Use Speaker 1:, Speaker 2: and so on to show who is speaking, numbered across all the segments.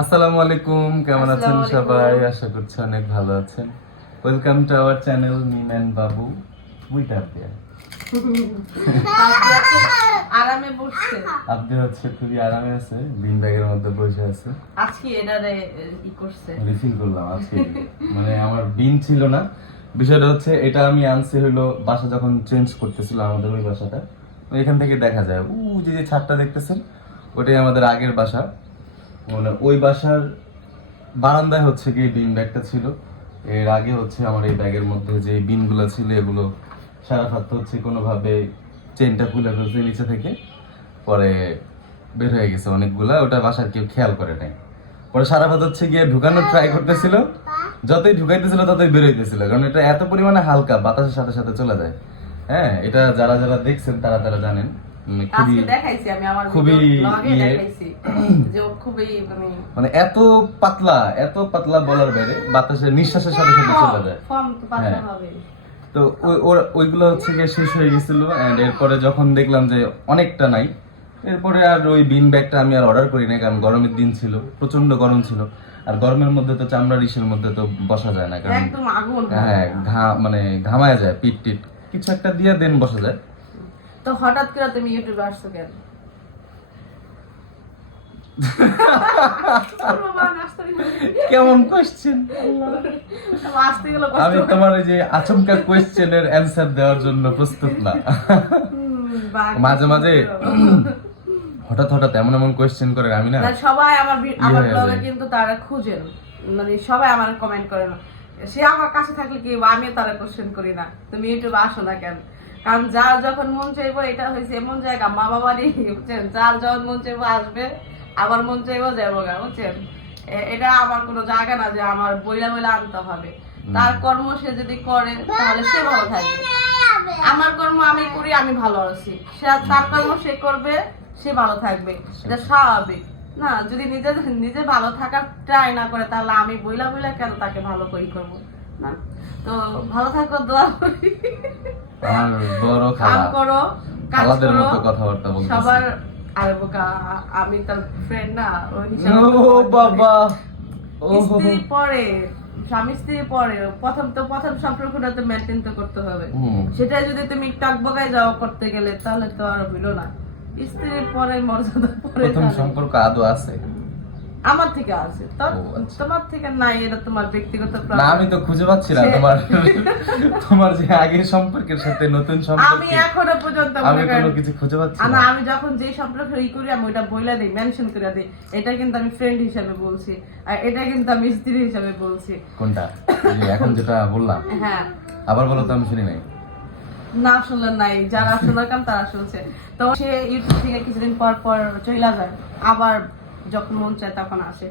Speaker 1: আসসালামু আলাইকুম কেমন আছেন সবাই? আশা করছি অনেক ভালো আছেন। Welcome to our channel Mim and Babu with Abdiya
Speaker 2: আরামে বসছে।
Speaker 1: আবদি হচ্ছে খুবই আরামে আছে বিন ব্যাগের মধ্যে বসে আছে।
Speaker 2: আজকে এটারে ই করছে।
Speaker 1: রিফিল করলাম আজকে। মানে আমার বিন ছিল না। বিষয়টা হচ্ছে এটা আমি আনছি হলো বাসা যখন চেঞ্জ করতেছিল আমাদের ওই বাসাটা। এখান থেকে দেখা যায়। উ যে যে ছাদটা দেখতেছেন ওটাই আমাদের আগের বাসা। মানে ওই বাসার বারান্দায় হচ্ছে কি বিন ব্যাগটা ছিল। এর আগে হচ্ছে আমার এই ব্যাগের মধ্যে যে বিনগুলো ছিল এগুলো সারা ফাত্ত হচ্ছে কোনোভাবে চেনটা খুলে ফেলছে নিচে থেকে। পরে বের হয়ে গেছে অনেকগুলা ওটা বাসার কেউ খেয়াল করে নাই। পরে সারা ফাত হচ্ছে গিয়ে ঢুকানোর ট্রাই করতেছিল। যতই ঢুকাইতেছিল ততই বের হইতেছিল। কারণ এটা এত পরিমাণে হালকা বাতাসের সাথে সাথে চলে যায়। হ্যাঁ এটা যারা যারা দেখছেন তারা তারা জানেন। মানে ইয়ে-
Speaker 2: মানে
Speaker 1: মানে এত পাতলা এত পাতলা বলার বাইরে বাতাসের নিঃশ্বাসের সাথে সাথে চলে যায়।
Speaker 2: তো
Speaker 1: হ্যাঁ। তো ওই ওর- ওইগুলো হচ্ছে গিয়ে শেষ হয়ে গেছিল এন্ড এরপরে যখন দেখলাম যে অনেকটা নাই এরপরে আর ওই বিন ব্যাগটা আমি আর অর্ডার করি না কারণ গরমের দিন ছিল প্রচণ্ড গরম ছিল। আর গরমের মধ্যে তো চামড়ার ইসের মধ্যে তো বসা যায় না কারণ হ্যাঁ ঘা মানে ঘামায় যায় পিট টিট। কিছু একটা দিয়ে দেন বসা যায়।
Speaker 2: তো হঠাৎ করে তুমি ইউটিউবে আসছো কেন?
Speaker 1: কেমন কোশ্চেন আমি তোমার এই যে আচমকা কোয়েশ্চেনের অ্যান্সার দেওয়ার জন্য প্রস্তুত না। মাঝে মাঝে হঠাৎ হঠাৎ এমন এমন কোয়েশ্চেন করে আমি না
Speaker 2: সবাই আমার
Speaker 1: ইয়ে
Speaker 2: আমার ব্লগে কিন্তু তারা খুঁজেন মানে সবাই আমার কমেন্ট করে না। সে আমার কাছে থাকলে কি আমি তারা কোশ্চেন করি না? তুমি ইউটিউবে আসো না কেন? কারণ যার যখন মন চাইব এটা হয়েছে এমন জায়গা মা বাবারই বুঝছেন? যার যখন মন চাইব আসবে আবার মন চাইব যাব গা বুঝছেন? এটা আমার কোনো জায়গা না যে আমার বইলা বইলা আনতে হবে। তার কর্ম সে যদি করে তাহলে সে ভালো থাকবে। আমার কর্ম আমি করি আমি ভালো আছি। সে তার কর্ম সে করবে সে ভালো থাকবে। এটা স্বাভাবিক। না যদি নিজে নিজে ভালো থাকার ট্রাই না করে তাহলে আমি বইলা বইলা কেন তাকে ভালো করি করব? না? তো ভালো থাকো দোয়া করি।
Speaker 1: আমার বড় খালা।
Speaker 2: করো
Speaker 1: খালাদের মতো কথাবার্তা বলতেছে।
Speaker 2: সবার আর বোকা আমি তার ফ্রেন্ড না হিসাবে
Speaker 1: ও বাবা। ও
Speaker 2: স্ত্রী পরে স্বামী স্ত্রী পরে প্রথম তো প্রথম সম্পর্কটা তো মেনটেন তো করতে হবে। সেটা যদি তুমি টাক টকবগায় যাও করতে গেলে তাহলে তো আর হইল না। স্ত্রীর পরে মর্যাদা পরে
Speaker 1: প্রথম সম্পর্ক আদৌ আছে?
Speaker 2: আমার থেকে
Speaker 1: আচ্ছা।
Speaker 2: তোমার থেকে নাই এটা তোমার ব্যক্তিগত
Speaker 1: না। আমি তো খুঁজে তোমার তোমার যে আগের সম্পর্কের সাথে নতুন
Speaker 2: আমি এখনও পর্যন্ত
Speaker 1: আমি কোনো কিছু খুঁজে পাচ্ছি
Speaker 2: না আমি যখন যে সম্পর্ক ই করি আমি ওইটা বইলা দিই মেনশন করে দিই। এটা কিন্তু আমি ফ্রেন্ড হিসাবে বলছি। আর এটা কিন্তু আমি স্ত্রী হিসাবে বলছি।
Speaker 1: কোনটা? এখন যেটা বললাম।
Speaker 2: হ্যাঁ।
Speaker 1: আবার বলো তো আমি শুনি নাই।
Speaker 2: না শুনলেন নাই যারা শোনার কাম তারা শুনছে। তো সে ইউটিউব থেকে কিছুদিন পর পর চইলা যায়। আবার যখন মন চায় তখন আসে।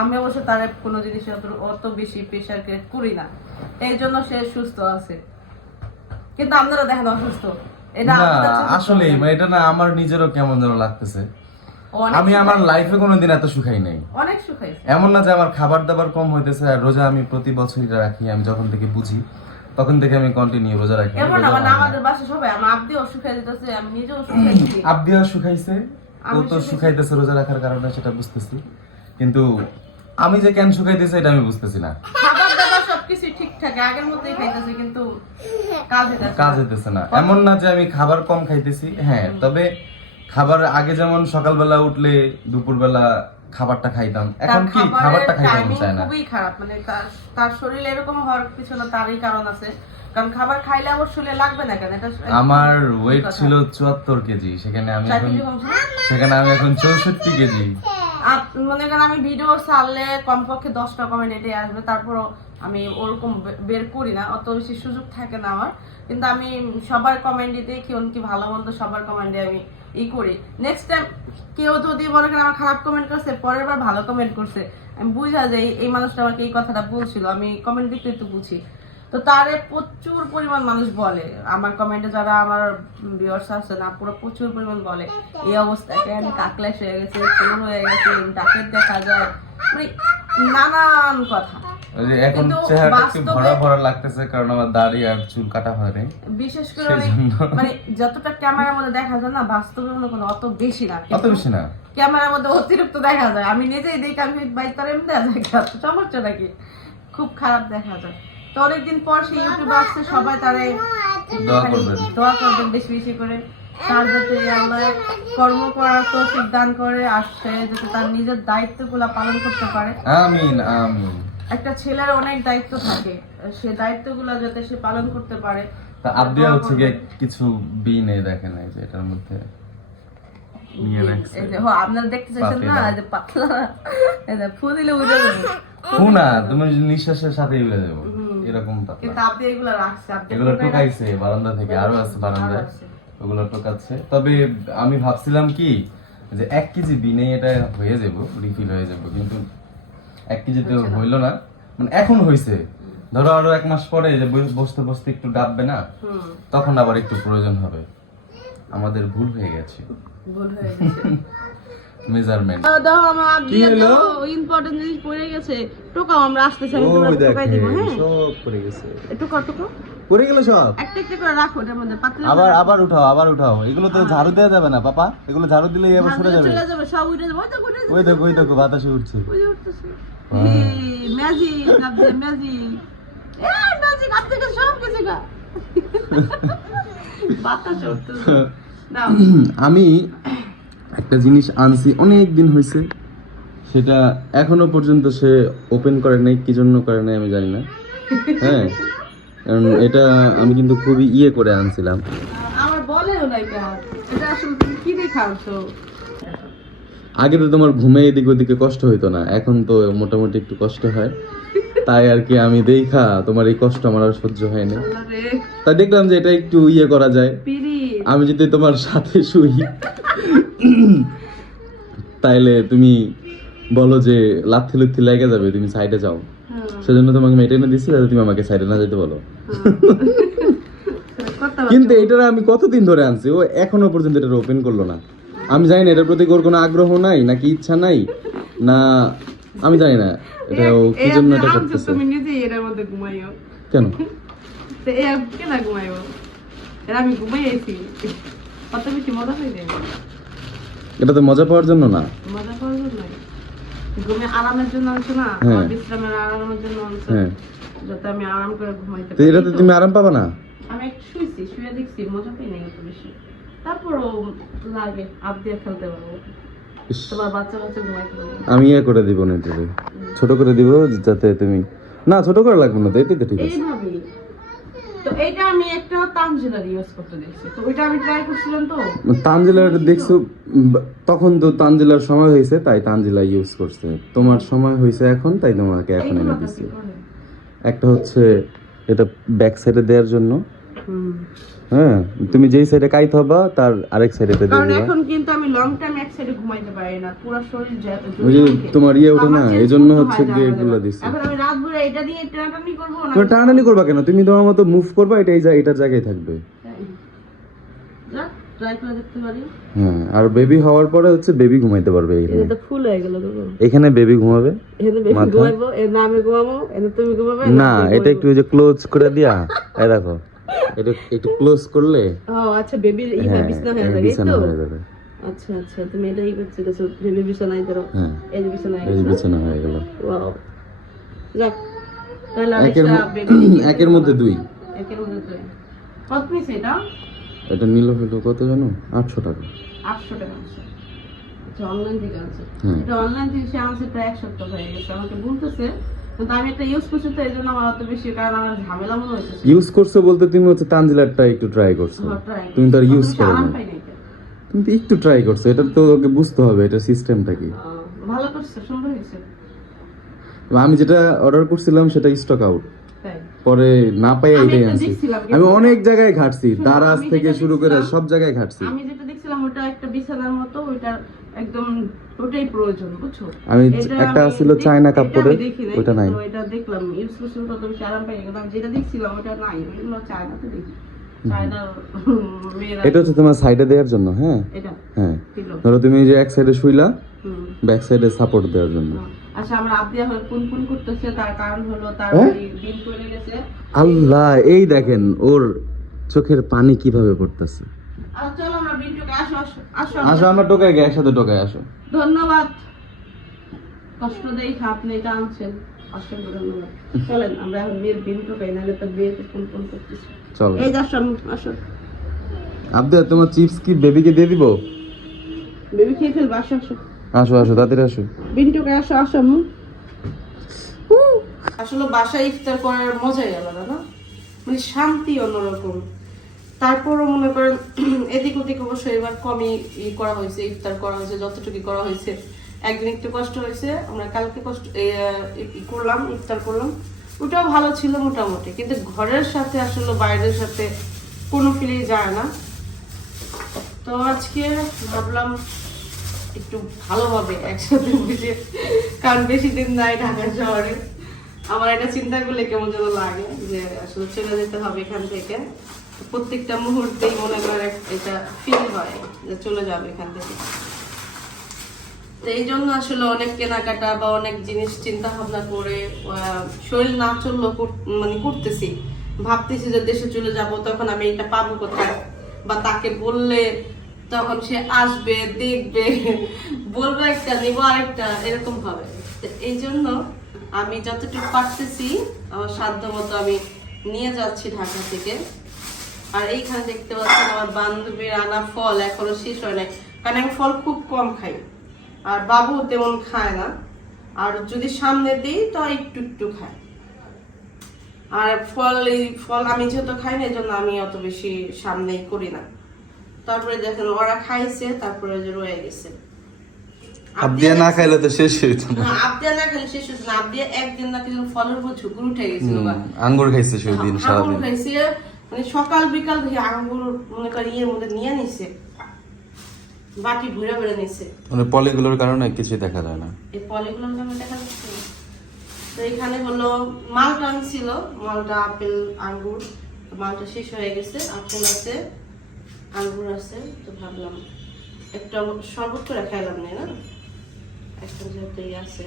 Speaker 2: আমি অবশ্য তার কোনো জিনিস অত অত বেশি প্রেশার ক্রিয়েট করি না। এই জন্য সে সুস্থ আছে। কিন্তু আপনারা দেখেন অসুস্থ। এটা
Speaker 1: আসলে মানে এটা না আমার নিজেরও কেমন যেন লাগতেছে। আমি আমার লাইফে কোনোদিন এত সুখাই নাই।
Speaker 2: অনেক সুখাইছে
Speaker 1: এমন না যে আমার খাবার দাবার কম হইতেছে আর রোজা আমি প্রতি বছরই রাখি আমি যখন থেকে বুঝি তখন থেকে আমি কন্টিনিউ রোজা রাখি।
Speaker 2: এমন আমার
Speaker 1: না।
Speaker 2: আমাদের বাসা সবাই আমার আব্দিও সুখাই দিতেছে আমি নিজেও সুখাইছি
Speaker 1: আব্দিয়া শুকাইছে ও
Speaker 2: আমি
Speaker 1: তো শুকাইতেছে রোজা রাখার কারণে সেটা বুঝতেছি। কিন্তু আমি যে কেন শুকাইতেছে এটা আমি বুঝতেছি না।
Speaker 2: খাবার দাবার সবকিছু ঠিকঠাক আগের মতোই খাইতেছে কিন্তু কাজ হইতেছে
Speaker 1: কাজ হইতেছে না। এমন না যে আমি খাবার কম খাইতেছি হ্যাঁ তবে খাবার আগে যেমন সকালবেলা উঠলে দুপুরবেলা খাবারটা খাইতাম। এখন কি খাবারটা খাইতে মন চায় না?
Speaker 2: খুবই খারাপ মানে তার তার শরীরে এরকম হওয়ার পিছনে তারই কারণ আছে। কারণ খাবার খাইলে আমার শরীরে লাগবে না কেন? এটা
Speaker 1: আমার ওয়েট ছিল চুয়াত্তর কেজি সেখানে আমি এখন? সেখানে আমি এখন চৌষট্টি কেজি।
Speaker 2: মনে করেন আমি ভিডিও ছাড়লে কমপক্ষে দশটা কমেন্ট এটাই আসবে তারপরও আমি ওরকম বের করি না অত বেশি সুযোগ থাকে না আমার। কিন্তু আমি সবার কমেন্টে দেখি কি ভালো মন্দ সবার কমেন্টে আমি ই করি। নেক্সট টাইম কেউ যদি মনে করেন আমার খারাপ কমেন্ট করছে, পরের বার ভালো কমেন্ট করছে, আমি বুঝা যাই এই মানুষটা আমাকে এই কথাটা বলছিল, আমি কমেন্ট দেখতে একটু বুঝি। তো তারে প্রচুর পরিমাণ মানুষ বলে। আমার কমেন্টে যারা আমার ভিউয়ার্স আছে না, পুরো প্রচুর পরিমাণ বলে। এই অবস্থা কেন? কাকলাস হয়ে গেছে, চুল হয়ে গেছে ডাকের দেখা যায়। মানে নানান কথা।
Speaker 1: যে এখন চেহারাটা একটু ভরা ভরা লাগতেছে কারণ আমার দাড়ি আর চুল কাটা হয় নাই।
Speaker 2: বিশেষ করে
Speaker 1: জন্য।
Speaker 2: মানে যতটা ক্যামেরার মধ্যে দেখা যায় না বাস্তবে মনে কোনো অত বেশি না।
Speaker 1: অত বেশি না।
Speaker 2: ক্যামেরার মধ্যে অতিরিক্ত দেখা যায়। আমি নিজেই দেখি আমি বাই তার এমনি দেখা সমস্যা নাকি? খুব খারাপ দেখা যায়। তো অনেকদিন পর সেই ইউটিউবে আসছে সবাই তারে
Speaker 1: দোয়া করবেন।
Speaker 2: দোয়া করবেন বেশি বেশি করে। তার যাতে আল্লাহ কর্ম করার তৌফিক দান করে সে যাতে তার নিজের দায়িত্বগুলো পালন করতে পারে।
Speaker 1: আমিন আমিন।
Speaker 2: একটা ছেলের অনেক দায়িত্ব থাকে। সে দায়িত্বগুলো যাতে সে পালন করতে পারে।
Speaker 1: তা আবদিয়া হচ্ছে গিয়ে কিছু দেখেন এই যে এটার মধ্যে। নিয়ে রাখছে
Speaker 2: এই যে হো আপনারা দেখতে না? যে পাতলা। ফু দিলে উঠে যাবে।
Speaker 1: শোনা তুমি নিঃশ্বাসের সাথে উড়ে যাব।
Speaker 2: হুম।
Speaker 1: এরকম
Speaker 2: কিন্তু আপনি এগুলো রাখছে
Speaker 1: এগুলো টোকাইছে বারান্দা থেকে আরও আছে বারান্দায়। ওগুলো টোকাচ্ছে। তবে আমি ভাবছিলাম কি যে এক কেজি বিনে এটা হয়ে যাব রিফিল হয়ে যাব। কিন্তু এক কেজি তো হইল না। মানে এখন হইছে। ধরো আরও এক মাস পরে যে বসতে বসতে একটু ডাববে না তখন আবার একটু প্রয়োজন হবে। আমাদের ভুল হয়ে গেছে।
Speaker 2: ভুল হয়ে গেছে।
Speaker 1: মেজারমেন্ট
Speaker 2: দাও আমার
Speaker 1: কি হলো?
Speaker 2: ইম্পর্টেন্ট জিনিস পড়ে গেছে। টোকাও আমরা টোকাই দিব হ্যাঁ?
Speaker 1: সব পড়ে গেছে।
Speaker 2: টোকা টোকা
Speaker 1: পড়ে গেল সব?
Speaker 2: একটা একটা করে রাখো এটার মধ্যে পাতলা
Speaker 1: আবার আবার উঠাও আবার উঠাও। এগুলো তো ঝাড়ু দেওয়া যাবে না পাপা। এগুলো ঝাড়ু দিলেই আবার সরে যাবে।
Speaker 2: চলে যাবে সব উঠে যাবে। ওই তো উঠে
Speaker 1: ওই দেখো ওই দেখো বাতাসে উঠছে।
Speaker 2: ওই
Speaker 1: হ্যাঁ।
Speaker 2: ম্যাজিক আপনি ম্যাজিক এ ম্যাজিক আপনি সব কিছু গা। বাতাস উঠতেছে।
Speaker 1: আমি একটা জিনিস আনছি অনেক দিন হয়েছে সেটা এখনও পর্যন্ত সে ওপেন করে নাই কি জন্য করে নাই আমি জানি না। হ্যাঁ কারণ এটা আমি কিন্তু খুবই ইয়ে করে আনছিলাম।
Speaker 2: আমার বলেও নাই এটা আসলে কি
Speaker 1: আগে তো তোমার ঘুমে এদিক ওদিকে কষ্ট হইতো না এখন তো মোটামুটি একটু কষ্ট হয়। তাই আর কি আমি দেখা তোমার এই কষ্ট আমার আর সহ্য হয় না তাই দেখলাম যে এটা একটু ইয়ে করা যায়। আমি যদি তোমার সাথে শুই তাইলে তুমি বলো যে লাথি লুথি লেগে যাবে তুমি সাইডে যাও।
Speaker 2: হ্যাঁ।
Speaker 1: সেজন্য তোমাকে মেটে এনে দিচ্ছি যাতে তুমি আমাকে সাইডে না যেতে বলো। কিন্তু এটার আমি কতদিন ধরে আনছি? ও এখনও পর্যন্ত এটা ওপেন করল না। আমি জানি না এটার প্রতি ওর কোনো আগ্রহ নাই নাকি ইচ্ছা নাই না আমি জানি না। এটা ও কি জন্য এটা করতেছে?
Speaker 2: তুমি নিজেই এর মধ্যে ঘুমাইও।
Speaker 1: কেন?
Speaker 2: তো কেন ঘুমাইও? এরা আমি ঘুমাই কত বেশি মজা হয়ে
Speaker 1: এটা তো মজা পাওয়ার জন্য না?
Speaker 2: মজা করার জন্য ঘুমে আরামের জন্য আনছো না?
Speaker 1: হ্যাঁ।
Speaker 2: বিশ্রামের আরামের জন্য আনছো।
Speaker 1: হ্যাঁ।
Speaker 2: যাতে আমি আরাম করে ঘুমাইতে
Speaker 1: তো এটাতে
Speaker 2: তো।
Speaker 1: তুমি আরাম পাবা না?
Speaker 2: আমি একটু শুয়েছি শুয়ে দেখছি মজা পাই নাই একটু বেশি। তারপরও লাগে আপ দিয়ে খেলতে পারব। তোমার বাচ্চা বাচ্চা ঘুমাইতে পারব।
Speaker 1: আমি ইয়ে করে দিব না ছোট করে দিব যাতে তুমি না ছোট করে লাগবে না তো এটাই তো ঠিক আছে।
Speaker 2: এইভাবেই। এইটা আমি একটা তানজিলার ইউজ করতে দেখছি। তো ওইটা আমি ট্রাই করছিলাম তো।
Speaker 1: তানজিলার দেখছ তখন তো তানজিলার সময় হয়েছে তাই তানজিলা ইউজ করছে। তোমার সময় হয়েছে এখন তাই তোমাকে এখন এনে দিছি। একটা হচ্ছে এটা ব্যাক সাইডে দেওয়ার জন্য। হ্যাঁ তুমি যেই সাইডে কাইত হবা তার আরেক সাইডে দিয়ে
Speaker 2: কারণ এখন কিন্তু আমি লং টাইম এক সাইডে ঘুমাইতে পারি না পুরো শরীর যা-
Speaker 1: ওই যে তোমার ইয়ে ওঠে না
Speaker 2: change
Speaker 1: এই জন্য হচ্ছে
Speaker 2: জানালা
Speaker 1: এগুলো দিছি।
Speaker 2: এখন আমি রাত ভরে এটা দিয়ে টানাটানি করব না?
Speaker 1: তুমি টানাটানি করবা কেন? তুমি তোমার মতো মুভ করবা এটা এই এটার জায়গায় থাকবে। হ্যাঁ আর বেবি হওয়ার পরে হচ্ছে বেবি ঘুমাইতে পারবে এখানে।
Speaker 2: তো ফুল হয়ে গেল
Speaker 1: এখানে বেবি ঘুমাবে?
Speaker 2: এখানে না আমি ঘুমাবো এনে তুমি ঘুমাবে
Speaker 1: না এটা একটু ওই যে ক্লোজ করে দিয়া এই দেখো। এটা একটু ক্লোজ করলে?
Speaker 2: ও আচ্ছা বেবির ই
Speaker 1: হ্যাঁ
Speaker 2: হয়ে যাবে
Speaker 1: বিছানা হয়ে যাবে।
Speaker 2: আচ্ছা আচ্ছা তুমি করছ বেবি বিছানায় ধরো
Speaker 1: হ্যাঁ
Speaker 2: এই
Speaker 1: বিছানা হয়ে গেল।
Speaker 2: ওয়াও যাক তাহলে
Speaker 1: একের মধ্যে দুই
Speaker 2: একের মধ্যে দুই। কত পিস এটা?
Speaker 1: এটা নিল হলো কত জানো? আটশো টাকা।
Speaker 2: আটশো টাকা আছে আচ্ছা অনলাইন থেকে আছে এটা অনলাইন থেকে সে আমাকে প্রায় এক সপ্তাহ হয়ে গেছে। আমাকে বলতেছে কিন্তু আমি একটা ইউজ করছি তো এই আমার অত বেশি কারণ আমার ঝামেলা মনে হয়েছে
Speaker 1: ইউজ করছ বলতে তুমি হচ্ছে তানজিলারটা একটু ট্রাই করছ।
Speaker 2: হ্যাঁ,
Speaker 1: তুমি তো আর ইউজ করো না? তুমি তো একটু ট্রাই করছ এটা তো ওকে বুঝতে হবে এটা সিস্টেমটা কি?
Speaker 2: ভালো করছে সুন্দর হয়েছে।
Speaker 1: আমি যেটা অর্ডার করছিলাম সেটা স্টক আউট পরে না পাই এটাই আনছি। আমি অনেক জায়গায় ঘাটছি দারাজ থেকে শুরু করে সব জায়গায় ঘাটছি।
Speaker 2: আমি যেটা দেখছিলাম ওটা একটা বিছানার মতো ওইটা একদম ওটাই প্রয়োজন বুঝছ?
Speaker 1: আমি একটা ছিল চায়না
Speaker 2: নাই,
Speaker 1: ওটা নাই।
Speaker 2: এটা দেখলাম ইউজ করছিলাম তত বেশি আরাম পাই আমি যেটা দেখছিলাম ওটা নাই দেখি। চায়না মেয়েরা
Speaker 1: এটা হচ্ছে তোমার সাইডে দেওয়ার জন্য হ্যাঁ? হ্যাঁ। ধরো তুমি যে এক সাইডে শুইলা ব্যাক সাইডে সাপোর্ট দেওয়ার জন্য।
Speaker 2: আচ্ছা আমার আবদিয়া হল কোন কোন করতেছে? তার কারণ হলো তার
Speaker 1: হ্যাঁ?
Speaker 2: দিন চলে গেছে।
Speaker 1: আল্লাহ এই দেখেন ওর চোখের পানি কীভাবে পড়তেছে?
Speaker 2: আসো আসো আসো
Speaker 1: আসো আমরা। টোকায় গে একসাথে টোকায় আসো।
Speaker 2: ধন্যবাদ। কষ্ট দেই আপনি এটা আনছেন অসংখ্য ধন্যবাদ। চলেন আমরা এখন বিয়ের পাই নাহলে তো বিয়েতে ফোন ফোন করতেছি।
Speaker 1: চলো।
Speaker 2: এই যে আসো আসো।
Speaker 1: আবদে তোমার চিপস কি বেবিকে দিয়ে দিব?
Speaker 2: বেবি খেয়ে ফেলব আসো আসো।
Speaker 1: আসো আসো তাড়াতাড়ি আসো।
Speaker 2: বিন্টুকে আসো আসো আম্মু। আসলে বাসায় ইফতার করার মজাই আলাদা না? মানে শান্তি অন্যরকম। তারপরও মনে করেন, এদিক ওদিক অবশ্যই এবার কমই করা হয়েছে, ইফতার করা হয়েছে যতটুকু করা হয়েছে। একদিন একটু কষ্ট হয়েছে, আমরা কালকে কষ্ট করলাম, ইফতার করলাম। ওটাও ভালো ছিল মোটামুটি, কিন্তু ঘরের সাথে আসলে বাইরের সাথে কোনো ফিলিং যায় না। তো আজকে ভাবলাম একটু ভালোভাবে একসাথে বুঝে কারণ বেশি দিন নাই ঢাকা শহরে। আমার এটা চিন্তা করলে কেমন যেন লাগে, যে আসলে চলে যেতে হবে এখান থেকে। প্রত্যেকটা মুহূর্তেই মনে করেন এক- এটা ফিল হয় যে চলে যাবে এখান থেকে। তো এই জন্য আসলে অনেক কেনাকাটা বা অনেক জিনিস চিন্তা ভাবনা করে শরীর না চললেও মানে করতেছি। ভাবতেছি যে দেশে চলে যাব, তখন আমি এটা পাবো কোথায়? বা তাকে বললে তখন সে আসবে, দেখবে, বলবে একটা, নিবো আরেকটা, এরকম হবে এই জন্য আমি যতটুকু পারতেছি, আমার সাধ্য মতো আমি নিয়ে যাচ্ছি ঢাকা থেকে। আর এইখানে দেখতে পাচ্ছেন আমার বান্ধবীর আনা ফল এখনও শেষ হয় নাই। কারণ আমি ফল খুব কম খাই। আর বাবু তেমন খায় না। আর যদি সামনে দিই তো একটু একটু খায়। আর ফল এই ফল আমি যেহেতু খাই না এই জন্য আমি অত বেশি সামনেই করি না। তারপরে দেখেন ওরা খাইছে তারপরে রয়ে গেছে।
Speaker 1: আবদিয়া না খাইলে তো শেষ হইত না
Speaker 2: আবদিয়া না খেলে শেষ হচ্ছে না। আবদিয়া একদিন না কিছু ফলের উপর ঝুঁকুর উঠে গেছিল
Speaker 1: আঙ্গুর খাইছে সেই দিন সারাদিন।
Speaker 2: খাইছে। মানে সকাল বিকাল আঙ্গুর মনে করি ইয়ের মধ্যে নিয়ে নিছে বাটি ভরে ভরে নিছে।
Speaker 1: মানে পলিগুলোর কারণে কিছুই দেখা যায় না।
Speaker 2: এই পলিগুলোর কারণে দেখা যাচ্ছে তো এখানে হলো মালটা ছিল মালটা আপেল আঙ্গুর মালটা শেষ হয়ে গেছে আপেল আছে আঙ্গুর আছে তো ভাবলাম একটা শরবত করে খাইলাম না? একটা যেহেতু ইয়ে আছে।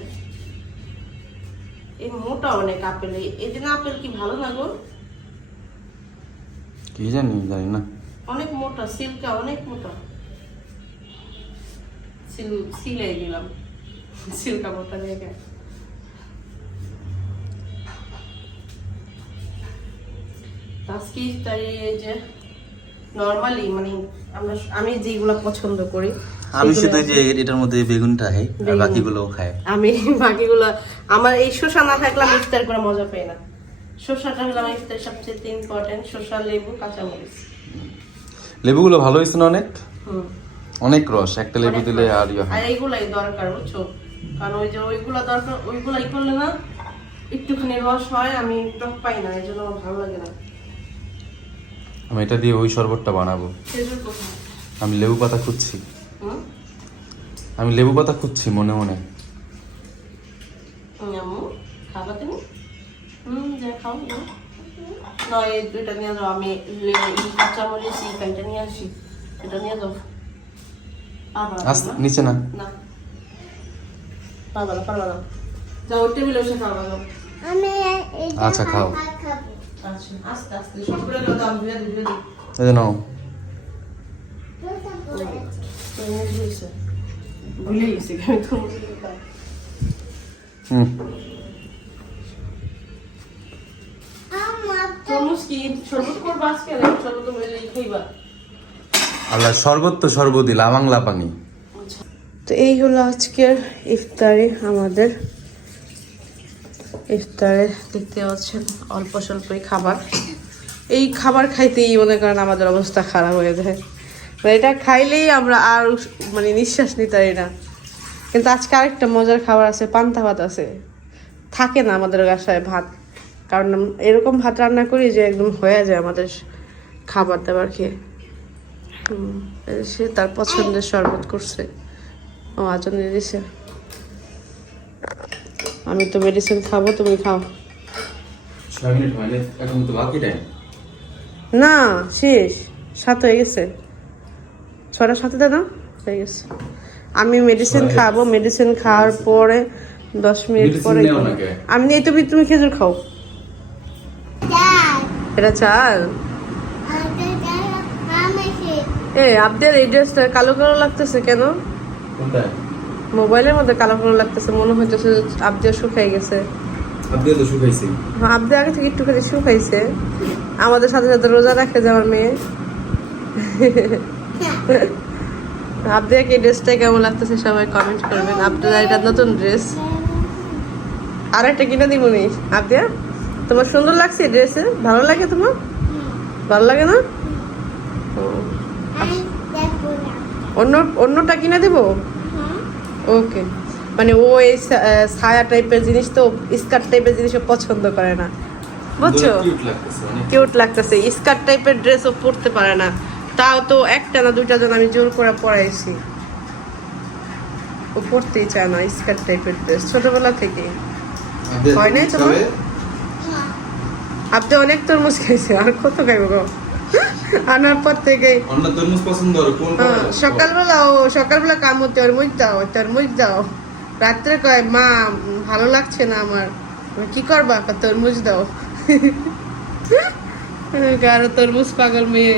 Speaker 2: এই মোটা অনেক আপেল এই দিন আপেল কি ভালো না গো
Speaker 1: কি জানি জানি না।
Speaker 2: অনেক মোটা সিল্কটা অনেক মোটা। সিল সিলাই দিলাম। সিল্কা মোটা আজকে এই যে নর্মালি মানে আমরা আমি যেগুলো পছন্দ করি
Speaker 1: আমি শুধু যে এটার মধ্যে বেগুনটা খাই আর
Speaker 2: বেগুন।
Speaker 1: বাকিগুলোও খাই।
Speaker 2: আমি বাকিগুলো আমার এই শসা না থাকলে আমি ইফতার করে মজা পাই না। শসাটা হলো আমার ইফতার সবচেয়ে ইম্পর্টেন্ট শসা লেবু কাঁচামরিচ
Speaker 1: লেবুগুলো ভালো হয়েছে না অনেক? অনেক রস একটা লেবু দিলে আর ইয়ে
Speaker 2: আর এইগুলাই দরকার বুঝছ? কারণ ওই যে ওইগুলা দরকার ওইগুলাই করলে না একটুখানি রস হয় আমি টক পাই না এই জন্য ভালো লাগে না।
Speaker 1: আমি এটা দিয়ে ওই শরবতটা বানাবো। আমি লেবু পাতা খুঁজছি। আমি লেবু পাতা খুঁজছি মনে মনে।
Speaker 2: খাবা তুমি? হুম যা খাও নাও। নয় এই দুইটা নিয়ে যাও আমি কাঁচামরিচ এই নিয়ে আসি। এটা নিয়ে যাও?
Speaker 1: নিচে না।
Speaker 2: না। পারবা না পারবা না। যাও টেবিলে বসে খাওয়া যাও
Speaker 1: আচ্ছা, খাও।
Speaker 2: আচ্ছা আস্তে আস্তে। সবগুলো দাও ধীরে ধীরে ধীরে
Speaker 1: এই যে নাও।
Speaker 2: ভুলে গেছি আমি তো
Speaker 1: হুম।
Speaker 2: তরমুজ কি শরবত করবা আজকে? শরবত খাইবা?
Speaker 1: আল্লাহ শরবত তো শরবতই লামাংলা পানি।
Speaker 2: তো এই হলো আজকের ইফতারি আমাদের। ইফতারে দেখতে পাচ্ছেন অল্প স্বল্পই খাবার। এই খাবার খাইতেই মনে করেন আমাদের অবস্থা খারাপ হয়ে যায়। মানে এটা খাইলেই আমরা আর মানে নিঃশ্বাস নিতে পারি না। কিন্তু আজকে আরেকটা মজার খাবার আছে পান্তা ভাত আছে। থাকে না আমাদের বাসায় ভাত। কারণ এরকম ভাত রান্না করি যে একদম হয়ে যায় আমাদের খাবার দাবার খেয়ে। সে তার পছন্দের শরবত করছে। ও আচরণ দিছে আমি তো মেডিসিন খাব তুমি খাও। না? শেষ। সাত হয়ে গেছে। ছটা সাথে না? হয়ে গেছে। আমি মেডিসিন খাব মেডিসিন খাওয়ার পরে দশ মিনিট পরে আমি এই তুমি তুমি খেজুর খাও। এটা চাল? এ আপনার এই ড্রেসটা কালো কালো লাগতেছে কেন? মোবাইলের মধ্যে কালো কালো লাগতেছে মনে হইতেছে আবদিয়া শুকাই গেছে।
Speaker 1: আপনি তো শুকাইছি।
Speaker 2: হ্যাঁ আগে থেকে একটুখানি শুকাইছে। আমাদের সাথে সাথে রোজা রাখে যে আমার মেয়ে। এই ড্রেসটা কেমন লাগতেছে সবাই কমেন্ট করবেন। আপনারা এটা নতুন ড্রেস আর একটা কিনে দিব নি আবদিয়া তোমার সুন্দর লাগছে ড্রেসে? ভালো লাগে তোমার? ভালো লাগে না?
Speaker 3: good.
Speaker 2: অন্য অন্যটা কিনে দেবো? ওকে। মানে ও এই ছায়া টাইপের জিনিস তো স্কার্ট টাইপের জিনিস ও পছন্দ করে না। বুঝছ?
Speaker 1: কিউট লাগতেছে অনেক
Speaker 2: কিউট লাগতেছে। স্কার্ট টাইপের ড্রেস ও পরতে পারে না। তাও তো একটা না দুইটা জন আমি জোর করে পরাইছি। ও পরতেই চায় না স্কার্ট টাইপের ড্রেস। ছোটবেলা থেকে। হয় নাই তোমার? আপনি অনেক তরমুজ খাইছে আর কত খাইব গো? আনার পর থেকে
Speaker 1: অন্য তরমুজ পছন্দ আর কোন
Speaker 2: হ্যাঁ, সকালবেলা ও সকালবেলা কামো তরমুজ দাও তরমুজ দাও। রাত্রে কয় মা ভালো লাগছে না আমার। আমি, কি করবা? তরমুজ দাও। আরও তরমুজ পাগল মেয়ে।